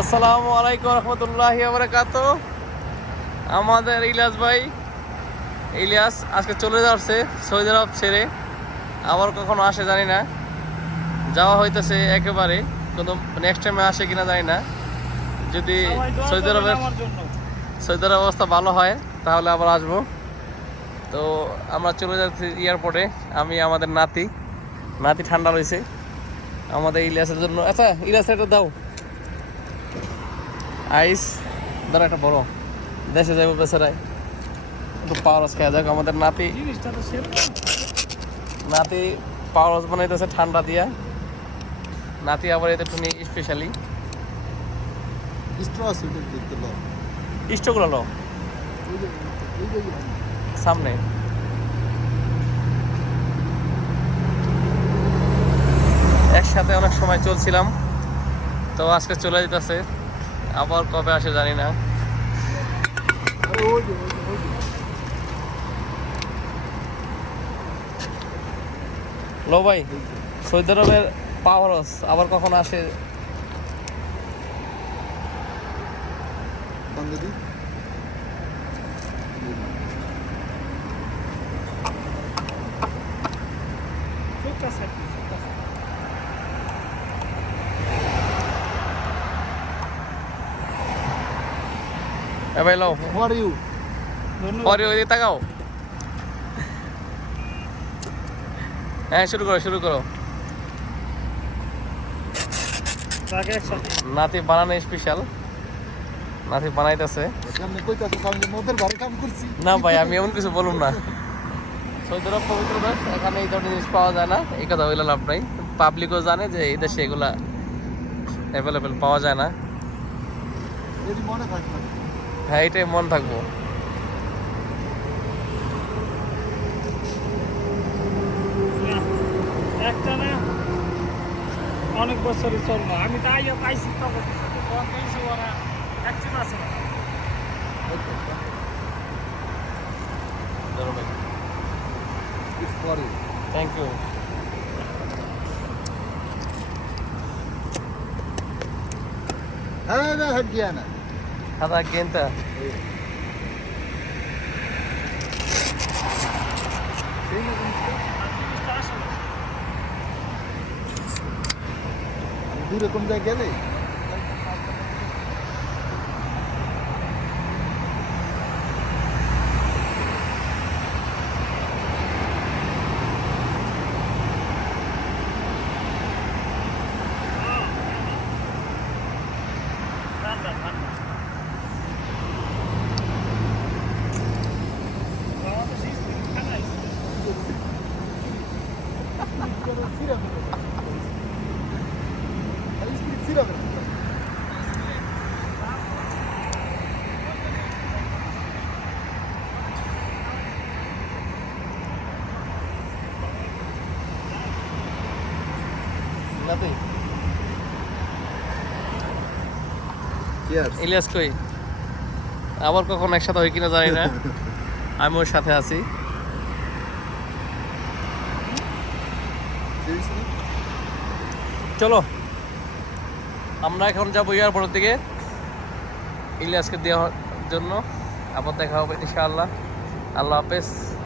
আসসালামু আলাইকুম রহমতুল্লাহি ওয়া বারাকাতুহু। আমাদের ইলিয়াস ভাই ইলিয়াস আজকে চলে যাচ্ছে সৌদি আরব ছেড়ে, আবার কখনো আসে জানি না। যাওয়া হইতেছে একেবারে, কিন্তু নেক্সট টাইমে আসে কিনা জানি না। যদি সৌদি আরবের অবস্থা ভালো হয় তাহলে আবার আসবো। তো আমরা চলে যাচ্ছি এয়ারপোর্টে, আমি আমাদের নাতি ঠান্ডা রয়েছে আমাদের ইলিয়াসের জন্য। আচ্ছা ইলিয়াস এটা দাও আইস, ধর একটা বড়, দেশে যাবো বেচারায়, একটু পাওয়ার রস খেয়ে যাক। আমাদের নাতি পাওয়ার রস বানাইতেছে ঠান্ডা দিয়া। নাতি আবার এতে তুমি স্পেশালি স্টোগুলো লো সামনে। একসাথে অনেক সময় চলছিলাম, তো আজকে চলে যেতেছে, আবার কবে আসে জানি না। লো ভাই, সৌদি আরবের পাওয়ার হাউস আবার কখন আসে? ভাই লো পরে ওই দিকে তাকাও। হ্যাঁ শুরু করো। নাতি বানানো স্পেশাল, নাতি বানাইতেছে। না ভাই আমি এমন কিছু বলুন না। সৌদি আরব পবিত্র দেশ, এখানে এই ধরনের জিনিস পাওয়া যায় না, এই কথা হইলে লাভ নাই। পাবলিকও জানে যে এই দেশে এগুলা অ্যাভেলেবেল পাওয়া যায় না। হ্যাঁ এটাই মন থাকবো। একটা না অনেক বছরই চললো, আমি তাই পাইছি তখন ওরা একজন আছে। Thank you. খাতা কেনতা দূরে কোন জায়গায় গেলে ইলিয়াস কই, আবার কখন একসাথে হয় কিনা জানি না। আমি ওর সাথে আছি। চলো আমরা এখন যাবো এয়ারপোর্টের দিকে ইলিয়াসকে দেওয়ার জন্য। আবার দেখা হবে ইনশাআল্লাহ। আল্লাহ হাফেজ।